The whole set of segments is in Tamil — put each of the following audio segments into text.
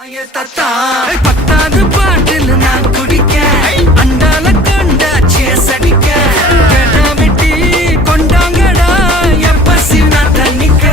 பத்தாவது பாட்டில் நான் குடிக்க அண்டால கண்டாச்சிய சடிக்க கேட்டா வெட்டி கொண்டாங்கடா என் பசி நான் தண்ணிக்க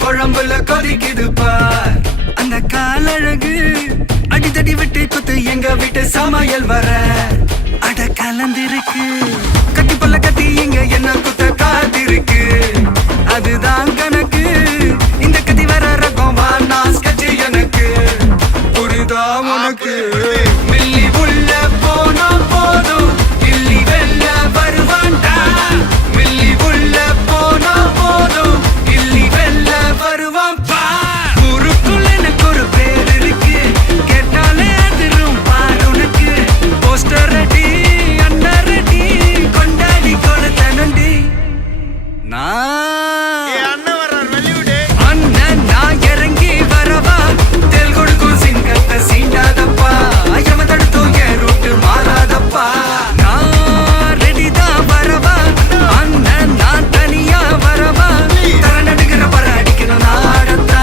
குழம்புல கொதிக்குது பார் அந்த காலழகு அடித்தடி விட்டு குத்து எங்க வீட்டு சமையல் வர அட கலந்திருக்கு கட்டி பல்ல கட்டி இங்க என்ன குத்த காத்திருக்கு அதுதான் கணக்கு இந்த கத்தி வர ரகம் வா நாஸ் கட்சி எனக்கு புரிதா உனக்கு மில்லி உள்ள போனா போதும் இல்லி வெல்ல வருவான்டா மில்லி உள்ள போனா போதும் இல்லி வெல்ல வருவான் பா ஊருக்குள்ள எனக்கு ஒரு பேர் இருக்கு கேட்டாலே அதிரும் பார் உனக்கு போஸ்டர் ரெடி அண்டர் ரெடி கொண்டாடி கொளுத்தனண்டி அண்ணன் நான் இறங்கி வரவா தெல் கொடுக்கும் சிங்கத்தை சீண்டாதப்பா எம தடுத்தோம் என் ரூட்டு மாறாதப்பா நான் ரெடிதான் வரவா அண்ணன் நான் தனியா வரவா தர நடுகிற பர அடிக்கணும் நாடத்தா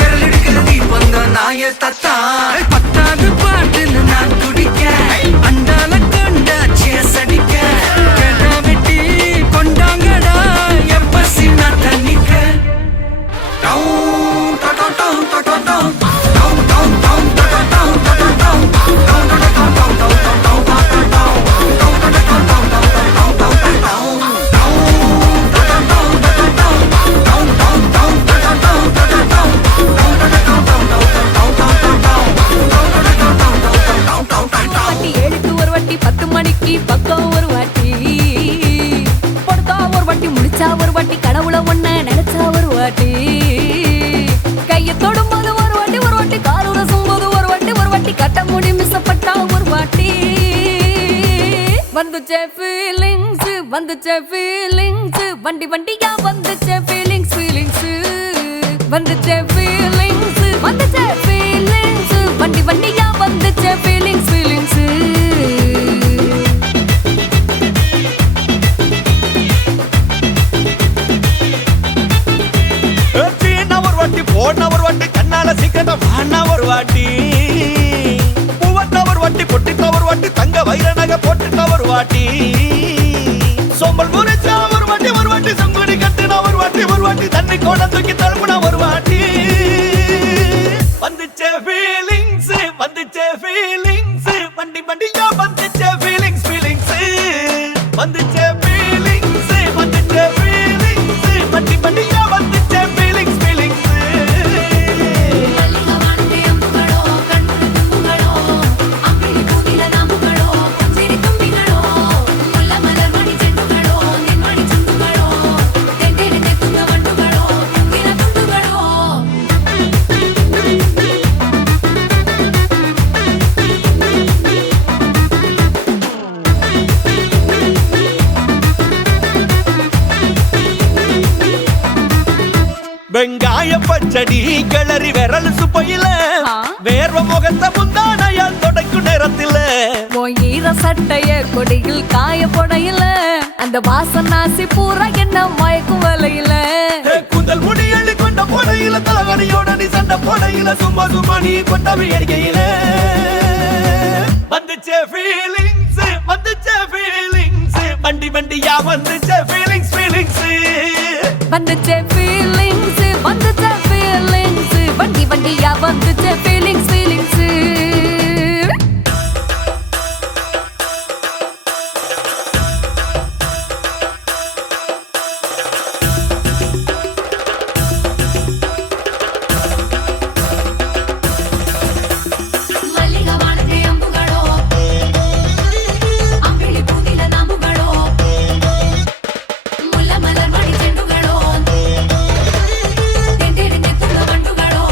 விரல் எடுக்கிற தீபம் தான் நாய தத்தா பத்தாவது பாட்டில் நான் குடிக்க அண்டால கொண்டாச்சிய சடிக்க கேட்டா வெட்டி கொண்டாங்கடா என் பசி நான் தண்ணிக்க பக்கம் ஒரு வாட்டி படுத்தா ஒரு வாட்டி முடிச்சா ஒரு வாட்டி கடவுளை ஒன்ன நினைச்சா ஒரு வாட்டி கைய தொடும்போது ஒரு வாட்டி கால் உரசும் போது ஒரு வாட்டி கட்ட முடி மிசப்பட்டா ஒரு வாட்டி வந்துச்சே ஃபீலிங்ஸ் வண்டி வண்டியா வந்துச்சே ஃபீலிங்ஸ் வந்துச்சே ஃபீலிங்ஸ் வண்டி வண்டியா வந்துச்சே ஃபீலிங்ஸ் போன ஒரு வாட்டி கண்ணால சீக்கிரம் வாண்ணா ஒரு வாட்டி பூவத்த ஒரு வாட்டி பொட்டித்த ஒரு வாட்டி தங்க வைர நகை போட்டுட்ட ஒரு வாட்டி சோம்பல் முறிச்சா ஒரு வாட்டி சங்குடி கட்டினா ஒரு வாட்டி தண்ணி கோட தூக்கி தழுப்புனா ஒரு வாட்டி வந்துச்சே ஃபீலிங்ஸ் வண்டி வண்டியா வந்துச்சே ஃபீலிங்ஸ் வந்துச்சே ஃபீலிங்ஸ் வண்டி வண்டியா வந்துச்சே ஃபீலிங்ஸ் வெங்காய பச்சடி கிளறி விரல் சுப்பையில ஆ. வேர்வ முகத்த முந்தானையால் தொடக்கும் நேரத்தில உன் ஈர சட்டைய கொடியில் காய போடையில அந்த வாசனாசி பூரா என்ன மயக்கும் வலையில கூந்தல் முடி அள்ளி கொண்ட போடையில தலைவலியோட நீ சண்டை போடையில சும்மா சும்மா நீ கொண்டவி அடிக்கையில வந்துச்சே ஃபீலிங்ஸ் வந்துச்சே ஃபீலிங்ஸ் வண்டி வண்டியா வந்துச்சே ஃபீலிங்ஸ் ஃபீலிங்ஸ் வந்துச்சே ஃபீலிங்ஸ் வந்துச்சே ஃபீலிங்ஸ் வண்டி வண்டியா வந்துச்சே ஃபீலிங்ஸ் ஃபீலிங்ஸ் ಮಲ್ಲಿಗವಾಣಕ್ಕೆ ಅಂಬುಗಳು ಅಂಬಿಳಿ ಕೂದಿಲ ನಾಂಬುಗಳು ಮುಲ್ಲ ಮಲರ್ ಮಣಿ ಚೆಂಡುಗಳು ತೆಂಡೆರೆಂದೆ ತುಳ್ಳ ಬಂಡುಗಳು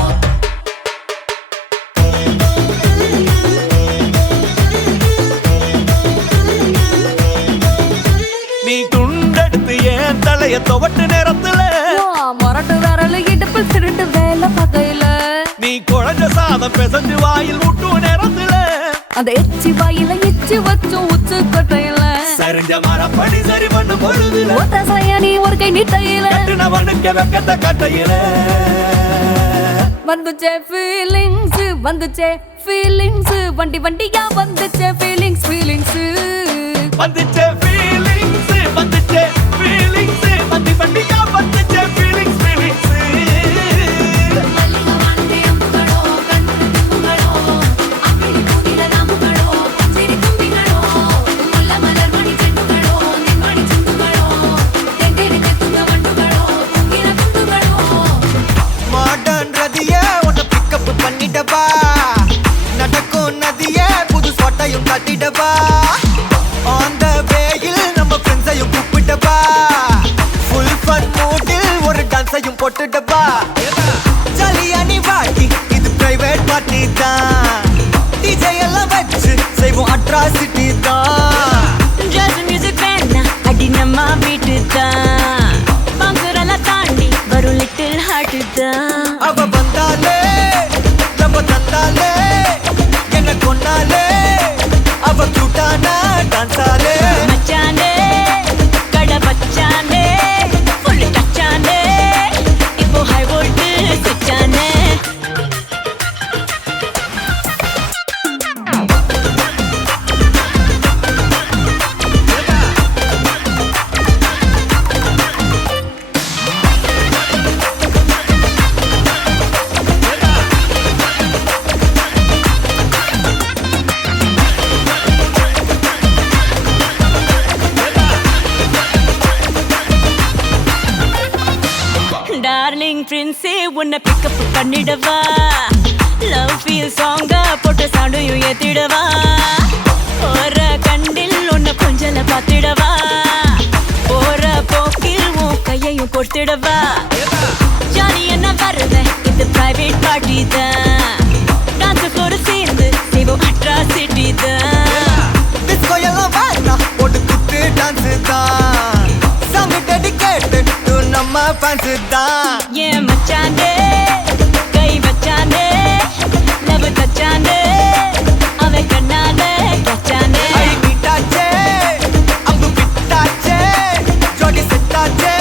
நீ துண்டெடுத்து ஏன் தலைய துவட்டு நேரத்துல மொரட்டு விரல் இடுப்பில் திருட்டு வேலை பகையில நீ குழஞ்ச சாதம் பிசைஞ்சு வாயில் விட்டு நேரத்துல அந்த எச்சி வாயில எச்சி வச்சும் உச்சு கொட்டையில சரிஞ்ச மரப்படி சரி பண்ணு பொழுதுல ஒத்த சையானி ஒரு கை நீட்டையில கட்டுனவனுக்கு வெக்கத்த கட்டையில வந்துச்சே ஃபீலிங்ஸ் வந்துச்சே ஃபீலிங்ஸ் வண்டி வண்டியா வந்துச்சே ஃபீலிங்ஸ் ஃபீலிங்ஸ் வந்துச்சே ஃபீலிங்ஸ் வந்துச்சே ஃபீலிங்ஸ் வண்டி வண்டியா வந்துச்சே ஃபீலிங்ஸ் ஃபீலிங்ஸ் ಮಲ್ಲಿಗವಾಣಕ್ಕೆ ಅಂಬುಗಳು ಕಣ್ಣುಗಳು ಅಂಬಿಳಿ ಕೂದಿಲ ನಾಂಬುಗಳು ಸಿರಿ ತುಂಬಿಗಳು ಮುಲ್ಲ ಮಲರ್ ಮಣಿ ಚೆಂಡುಗಳು ನಿನ್ಮಣಿ ಚೆಂಡುಗಳು ತೆಂಡೆರೆಂದೆ ತುಳ್ಳ ಬಂಡುಗಳು ಉಂಗಿನ ತುಂಡುಗಳು மாடர்ன் ரதிய உன்னை பிக்கப் பண்ணிடவா நடக்கும் நதிய புது சொட்டையும் கட்டிடவா ஆன் த வேயில் நம்ம ஃப்ரெண்ட்ஸையும் கூப்பிடவா ஃபுல் ஃபன் மூடில் ஒரு டான்ஸையும் போட்டுடவா ஜாலியா நீ வாட்டி இது பிரைவேட் பார்ட்டி தான் டிஜே எல்லாம் வச்சு செய்வோம் அட்ராசிட்டி தான் ஜாஸ் மியூசிக் வேணா அடி நம்ம வீட்டு தான் பங்குரெல்லாம் தாண்டி வரும் லிட்டில் ஹார்ட் தான் அவ வந்தாலே நம்ம தந்தாலே என்ன கொண்டாலே அவ கியூட்டானா டான்ஸாலே மச்சானே கடை வச்சானே ஃபுல் டச்சானே இப்போ ஹை வோல்ட் சுச்சானே டார்லிங் பிரின்ஸே உன்னை பிக்கப் பண்ணிடவா லவ் ஃபீல் சாங்கா போட்டு சண்டையும் ஏத்திடவா ஒரு கண்டில் உன்னை கொஞ்சல பார்த்திடவா போற போக்கில் உன் கையையும் கொடுத்திடவா ஜாலி என்ன வருவேன் இது பிரைவேட் பார்ட்டி தான் டான்ஸ் ஃப்ளோர் சேர்ந்து செய்வோம் அட்ராசிட்டி தான் டிஸ்கோ எல்லாம் வேணாம் போட்டு குத்து டான்ஸ் தான் சாங் டெடிகேட்டட் டு நம்ம ஃபேன்ஸ் தான் ஏன் மச்சானே கை வச்சானே லவ் தச்சானே அவன் கண்ணால கச்சானே ஐ மீட்டாச்சே அம்பு பிட்டாச்சே ஜோடி செட்டாச்சே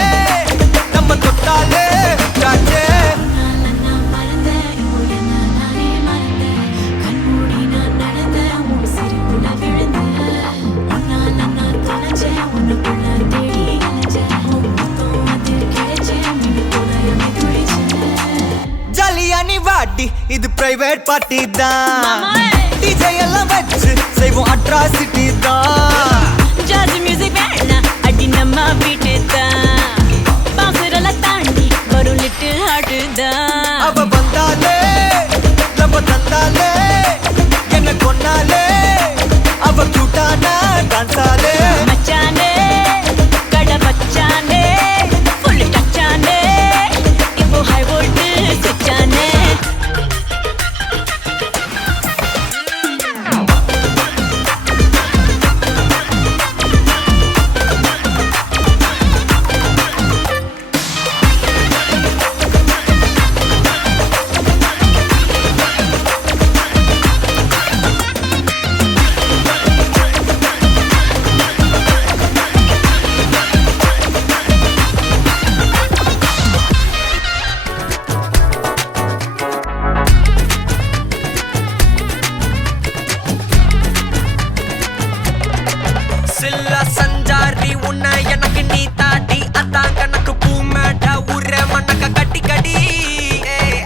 நம்ம தொட்டாலே விட்டாச்சே நான் மறந்தேன் நானே மறந்தேன் கண்மூடி நான் நடந்தேன் உன் சிரிப்புல விழுந்தேன் உன்னால நான் தொலைச்சேன் உனக்குள்ள தேடி அலைஞ்சேன் உன் முத்தம் அது கிடைச்சேன் மினுக்குள்ள துடிச்சேன் ஜாலியா நீ வாட்டி இது பிரைவேட் பார்ட்டி தான் மாமா. டிஜே எல்லாம் வச்சு செய்வோம் அட்ராசிட்டி தான் ஜாஸ் மியூசிக் வேணா அடி நம்ம வீட்டு தான் பங்குரெல்லாம் தாண்டி வரும் லிட்டில் ஹார்ட் தான் அவ வந்தாலே நம்ம தந்தாலே என்ன கொண்டாலே அவ கியூட்டானா டான்ஸாலே மச்சானே கடை வச்சானே ஃபுல் டச்சானே இப்போ ஹை வோல்ட் சுச்சானே சில்ல சஞ்சாரி உன்னை எனக்கு நீ தாட்டி அதான் கணக்கு பூமேட்ட உர மண்ணக்க கட்டி கடி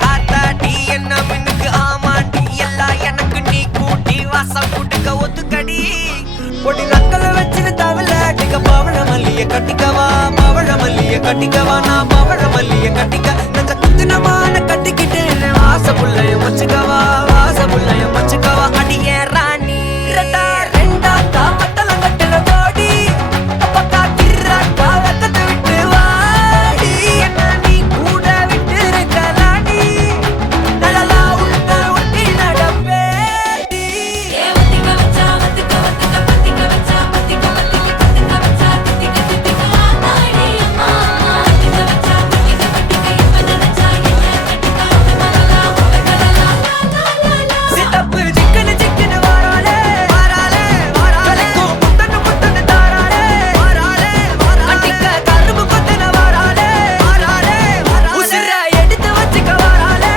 ஆத்தாட்டி என்ன மின்னுக்கு ஆமாண்டி எல்லாம் எனக்கு நீ கூட்டி வாசம் கூட்டுக்க ஒத்துக்கடி பொடி நக்கல வச்சிரு தவள அடிக்க பவழ மல்லிய கட்டிக்கவா பவழ மல்லிய கட்டிக்கவா நான் பவழ மல்லிய கட்டிக்க நெஞ்ச குத்துனமான கட்டிக்கிட்டு வாச புள்ளைய வச்சுக்கவா வாச புள்ளைய வச்சுக்கவா அடியே ராணி ரெண்டா காமத்தல கட்டுற ஜோடி அப்பக்கா கிராக்கா வெக்கத்தை விட்டு வாடி என்ன நீ கூட விட்டு இருக்கலாடி நலலா உன்னை ஒட்டி நடப்பேடி வத்திக்க வச்சா வத்திக்க வத்திக்க வத்திக்க வச்சா வத்திக்க வத்திக்க வத்திக்க வச்சா வத்திக்க வத்திக்க ஆத்தாடி அம்மா வத்திக்க வச்சா வத்திக்க வத்திக்க இப்ப நினைச்சா என்ன கட்டிக்க மலலா மலலா சித்தப்பு சிக்கனு சிக்கனு வாராளே வாராளே வாராளே முத்தனு முத்தனு தாராளே வாராளே வாராளே கட்டிக்க கரும்பு கொத்தன வாராளே வாராளே வாராளே உசிர எடுத்து வச்சுக்க வாராளே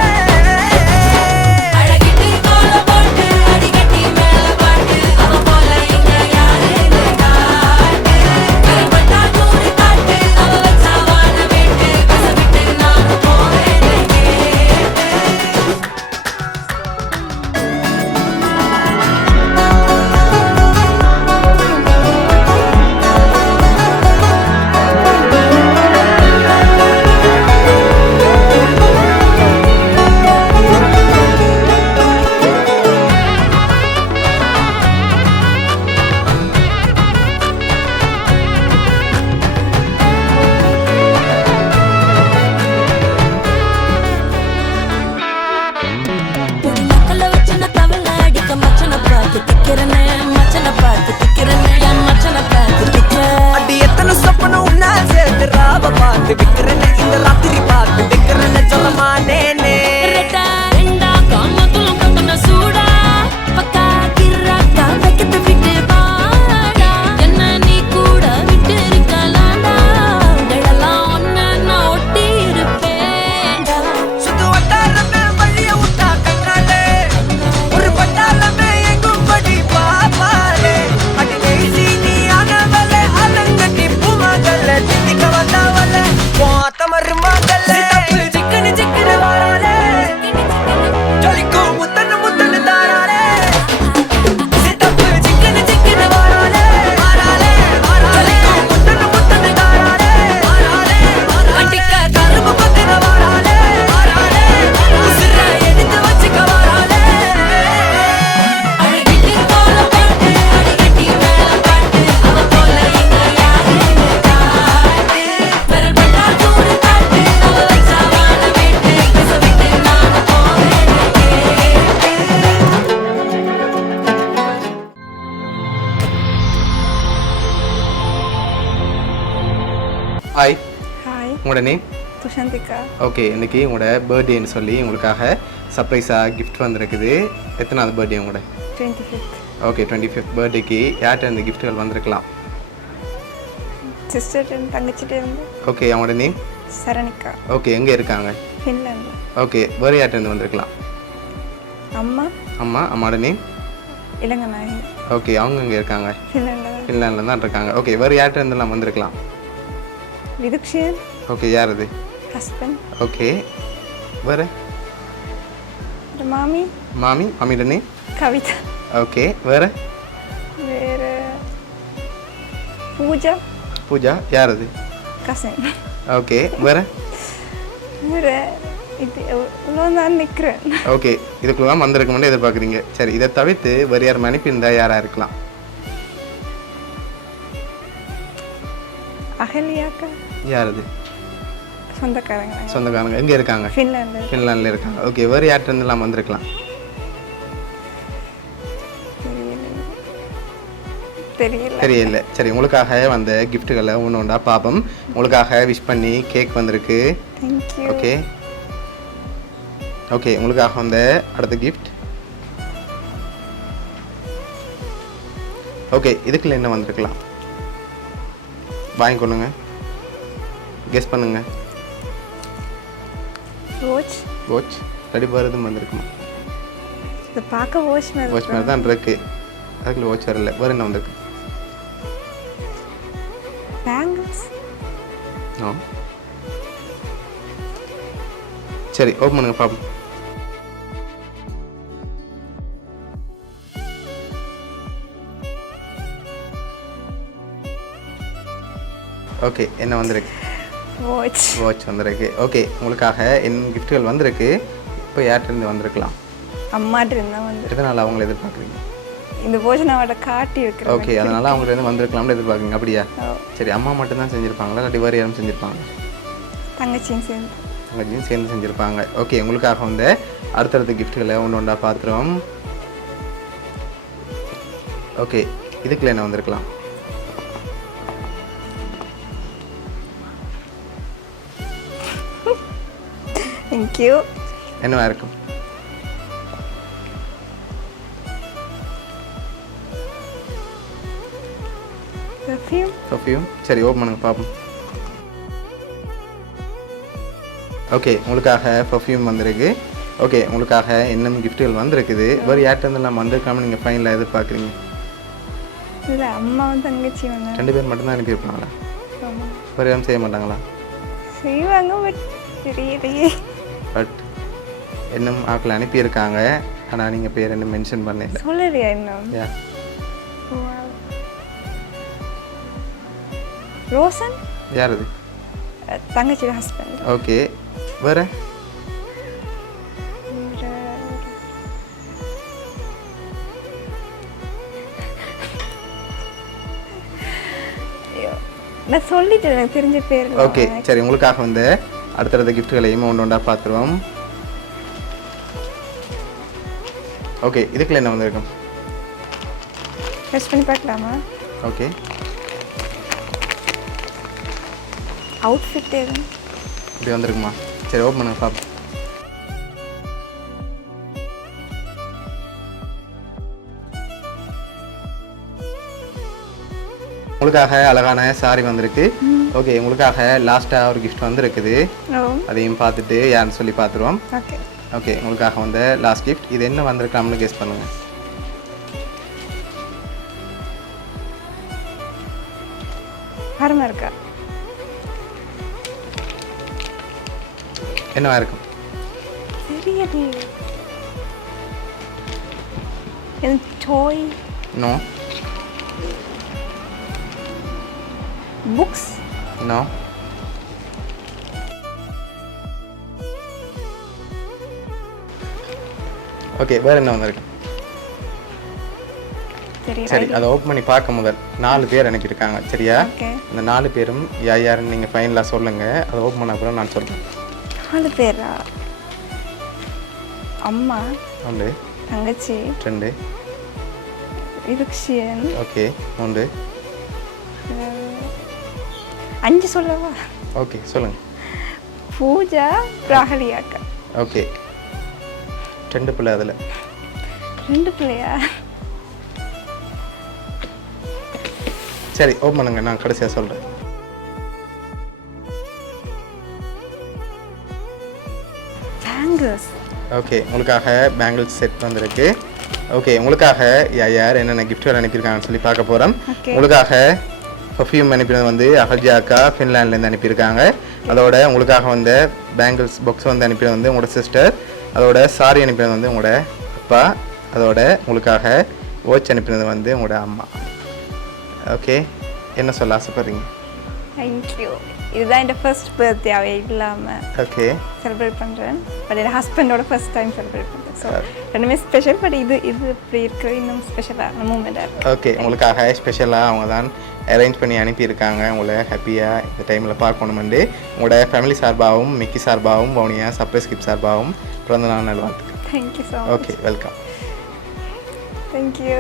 அழகிட்டு கோல போட்டு அடிக்கட்டி மேல பாட்டு அவ போல இங்க யாருன்னு காட்டு கருப்பட்டா நூறு காட்டு அவ வச்சா வாழ வேட்டு கசவிட்டு நானும் போவேன் பொடி நக்கல வச்சன தவள அடிக்க மச்சன பார்த்து திக்கிறனே மச்சன பார்த்து திக்கிறனே என் மச்சன பார்த்து திக்கிற அடி எத்தனை சொப்பன உன்னா சேர்த்து ராவ பார்த்து விக்கிறேன்னு இந்த ராத்திரி பார்த்து விக்கிறேன்னு சொல்லமானேனே ரெண்டா காமத்துல கட்டன சூடா பக்கா கிராக்கா வைக்கத்து விட்டு வாடா என்ன நீ கூட விட்டு இருக்கலாடா உடலாம் ஒன்ன நான் ஒட்டி இருப்பேன்டா சுத்து வட்டாரமே வழிய விட்டா கண்ணாலே ஒரு பட்டாளமே எங்கும் படி பாப்பாலே அடி நெய்சி நீ ஆனவளே அலங்கட்டி பூமகல்ல தித்திக்க வந்தவளே போத்த மருமகல்ல சிக்கனு சிக்கனு வாராளே ஜொலிக்கும் முத்தனு முத்தனு தாராளே சித்தப்பு சிக்கனு சிக்கனு வாராளே வாராளே வாராளே முத்தனு முத்தனு தாராளே வாராளே கட்டிக்க கரும்பு கொத்தின வாராளே வாராளே உசிர எடுத்து வச்சுக்க வாராளே அழகிட்டு கோல போட்டு அடிக்கட்டி மேல பாட்டு அவ போல இங்க யாருன்னு காட்டு விரல் பட்டா நூறு காட்டு அவ வச்சா வாழ வேட்டு கசவிட்டு நானும் போவேன் ஹாய் ஹாய் உங்களோட நேம் துஷந்திகா ஓகே இன்றைக்கி உங்களோட பர்த்டேன்னு சொல்லி உங்களுக்காக சர்ப்ரைஸாக கிஃப்ட் வந்திருக்குது எத்தனாவது பர்த்டே உங்களோட 25th ஓகே 25th பர்த்டேக்கு யார்கிட்ட இந்த கிஃப்ட்டுகள் வந்திருக்கலாம் சிஸ்டர் தங்கச்சிட்டே இருந்து ஓகே அவங்களோட நேம் சரணிகா ஓகே எங்கே இருக்காங்க ஃபின்லாந்து ஓகே வேறு யார்கிட்ட வந்திருக்கலாம் அம்மா அம்மாவோட நேம் இளங்கநாயகி ஓகே அவங்க எங்கே இருக்காங்க ஃபின்லாண்டில் ஃபின்லாண்டில் தான் இருக்காங்க ஓகே வேறு யார்கிட்ட இருந்தெல்லாம் வந்திருக்கலாம் விதுக்ஷியன் ஓகே யார் அது ஹஸ்பண்ட் ஓகே வேறு மாமியோட நேம் கவிதா ஓகே வேறு வேறு பூஜா யார் அது கசின் ஓகே வேறு வேறு இது இவ்வளோ தான் நிற்கிறேன் ஓகே இதுக்குள்ள தான் வந்திருக்க முடியும் எதிர்பார்க்குறீங்க சரி இதை தவிர்த்து வேறு யார் அனுப்பியிருந்தா யாராக இருக்கலாம் அகலியாக்கா யார் அது சொந்தக்காரங்க எங்கே இருக்காங்க ஃபின்லாண்டில் இருக்காங்க ஓகே வேறு யார்கிட்ட இருந்தெல்லாம் வந்திருக்கலாம் தெரியல சரி உங்களுக்காக வந்த கிஃப்ட்டுகளை ஒன்று ஒன்றா பார்ப்போம் உங்களுக்காக விஷ் பண்ணி கேக் வந்திருக்கு ஓகே ஓகே உங்களுக்காக வந்த அடுத்த கிஃப்ட் ஓகே இதுக்குள்ள என்ன வந்திருக்கலாம் வாங்கி கொள்ளுங்க கெஸ் பண்ணுங்க வாட்ச் ரெடி வருதும் வந்திருக்குமா இது பார்க்க வாட்ச் வாட்ச் மாதிரி தான் இருக்கு அதுக்குள்ள வாட்ச் வரல வேறு என்ன வந்திருக்கு பேங்கிள்ஸ். நோ. சரி ஓப்பன் பண்ணுங்க பாப்போம். ஓகே என்ன வந்திருக்கு? வாட்ச். வாட்ச் வந்திருக்கு. ஓகே உங்களுக்காக என்ன கிஃப்ட்டுகள் வந்திருக்கு. இப்போ யார்கிட்டருந்து வந்திருக்கலாம்? அம்மாட்ட இருந்தா வந்து எதனால் அவங்கள எதிர்பார்க்குறீங்க? இந்த வாட்ச் நான் அவட காட்டி வைக்கிறேன். ஓகே அதனால் அவங்கள்ட்ட வந்திருக்கலாம்னு எதிர்பார்க்குறீங்க அப்படியா? ஓ. சரி அம்மா மட்டும்தான் செஞ்சுருப்பாங்களா இல்லாட்டி வேறு யாரும் செஞ்சுருப்பாங்க? தங்கச்சியும் சேர்ந்து. தங்கச்சியும் சேர்ந்து செஞ்சுருப்பாங்க. ஓகே உங்களுக்காக வந்து அடுத்தடுத்த கிஃப்ட்டுகளை ஒன்று ஒன்றா பார்த்துருவோம். ஓகே இதுக்குள்ள என்ன வந்திருக்கலாம்? தேங்க்யூ. என்னவா இருக்கும்? பெர்ஃப்யூம். பர்ஃப்யூம். சரி ஓப்பன் பண்ணுங்க பார்ப்போம். ஓகே உங்களுக்காக பர்ஃப்யூம் வந்திருக்கு. ஓகே உங்களுக்காக இன்னும் கிஃப்ட்டுகள் வந்திருக்குது. வேறு யார்கிட்ட நம்ம வந்திருக்காமல் நீங்கள் ஃபைனில் எதிர்பார்க்குறீங்க? இல்லை அம்மாவும் தங்கச்சி வந்து 2 பேர் மட்டும்தான் அனுப்பியிருப்பாங்களா? வேறு யாரும் செய்ய மாட்டாங்களா? செய்வாங்க பட் தெரியலையே. பட் இன்னும் ஆக்களை அனுப்பியிருக்காங்க. ஆனால் நீங்கள் பேர் என்ன மென்ஷன் பண்ணல. சொல்லலையா இன்னும்? யா ரோசன் யார் அது? தங்கச்சியோட ஹஸ்பண்ட். ஓகே வேறு? நான் சொல்லிட்டேன் எனக்கு தெரிஞ்ச பேர். ஓகே சரி உங்களுக்காக வந்து அடுத்தடுத்த கிஃப்ட்டுகளையும் ஒன்று ஒன்றா பார்த்துருவோம். ஓகே இதுக்குள்ள என்ன வந்திருக்கும்? டெஸ்ட் பண்ணி பார்க்கலாமா? ஓகே அவுட்ஃபிட் எதுவும் இப்படி வந்திருக்குமா? சரி ஓப்பன் பண்ணுங்க பார்ப்போம். உங்களுக்காக அழகான சாரி வந்திருக்கு. ஓகே உங்களுக்காக லாஸ்ட்டாக ஒரு கிஃப்ட் வந்திருக்குது. ஓ. அதையும் பார்த்துட்டு யாருன்னு சொல்லி பார்த்துருவோம். ஓகே. ஓகே உங்களுக்காக வந்து லாஸ்ட் கிஃப்ட். இது என்ன வந்திருக்காம்னு கெஸ் பண்ணுங்கள். அருமை இருக்கா? என்னவா இருக்கும்? தெரியலையே. எனக்கு டாய். நோ. புக்ஸ். நோ. ஓகே வேறு என்ன வந்திருக்கு? சரி அதை ஓப்பன் பண்ணி பார்க்க முதல் 4 பேர் அனுப்பியிருக்காங்க சரியா? ஓகே. இந்த 4 பேரும் யாருன்னு நீங்கள் ஃபைனலாக சொல்லுங்கள். அதை ஓப்பன் பண்ண அப்புறம் நான் சொல்கிறேன். 4 பேரா? அம்மா, 1 தங்கச்சி, 2 விருக்ஷியன். ஓகே 3 5 சொல்லவா? ஓகே சொல்லுங்கள். பூஜா, ராகலி அக்கா. ஓகே 2 பிள்ளை அதில் 2 பிள்ளையா? சரி ஓப்பன் பண்ணுங்க நான் கடைசியாக சொல்கிறேன். பேங்கிள்ஸ். ஓகே உங்களுக்காக பேங்கிள்ஸ் செட் வந்திருக்கு. ஓகே உங்களுக்காக யார் என்னென்ன கிஃப்ட்கள் அனுப்பியிருக்காங்கன்னு சொல்லி பார்க்க போகிறோம். உங்களுக்காக பர்ஃப்யூம் அனுப்பினது வந்து அகல்யா அக்கா ஃபின்லாண்ட்லேருந்து அனுப்பியிருக்காங்க. அதோட உங்களுக்காக வந்து பேங்கிள்ஸ் பாக்ஸ் வந்து அனுப்பினது வந்து உங்களோட சிஸ்டர். அதோட சாரி அனுப்பினது வந்து உங்களோட அப்பா. அதோட உங்களுக்காக வாட்ச் அனுப்பினது வந்து உங்களோட அம்மா. ஓகே என்ன சொல்ல ஆசைப்படுறீங்க? தேங்க்யூ. இதுதான் என் ஃபர்ஸ்ட் பர்த்டேவே இல்லாமல் ஓகே செலிப்ரேட் பண்ணுறேன். பட் என் ஹஸ்பண்டோட ஃபர்ஸ்ட் டைம் செலிப்ரேட் பண்ணுறேன். ஸோ ரெண்டுமே ஸ்பெஷல். பட் இது இப்படி இருக்கிற இன்னும் ஸ்பெஷலான மூமெண்ட்டாக இருக்கும். ஓகே உங்களுக்காக ஸ்பெஷலாக அவங்க தான் அரேஞ்ச் பண்ணி அனுப்பியிருக்காங்க. உங்களை ஹாப்பியாக இந்த டைமில் பார்க்கணுமெண்டு உங்களோட ஃபேமிலி சார்பாகவும் மிக்கி சார்பாகவும் வவுனியா சர்ப்ரைஸ் கிஃப்ட் சார்பாகவும் பிறந்த நாள் நல்வாழ்த்துக்கள். Thank you so much. Okay welcome. Thank you.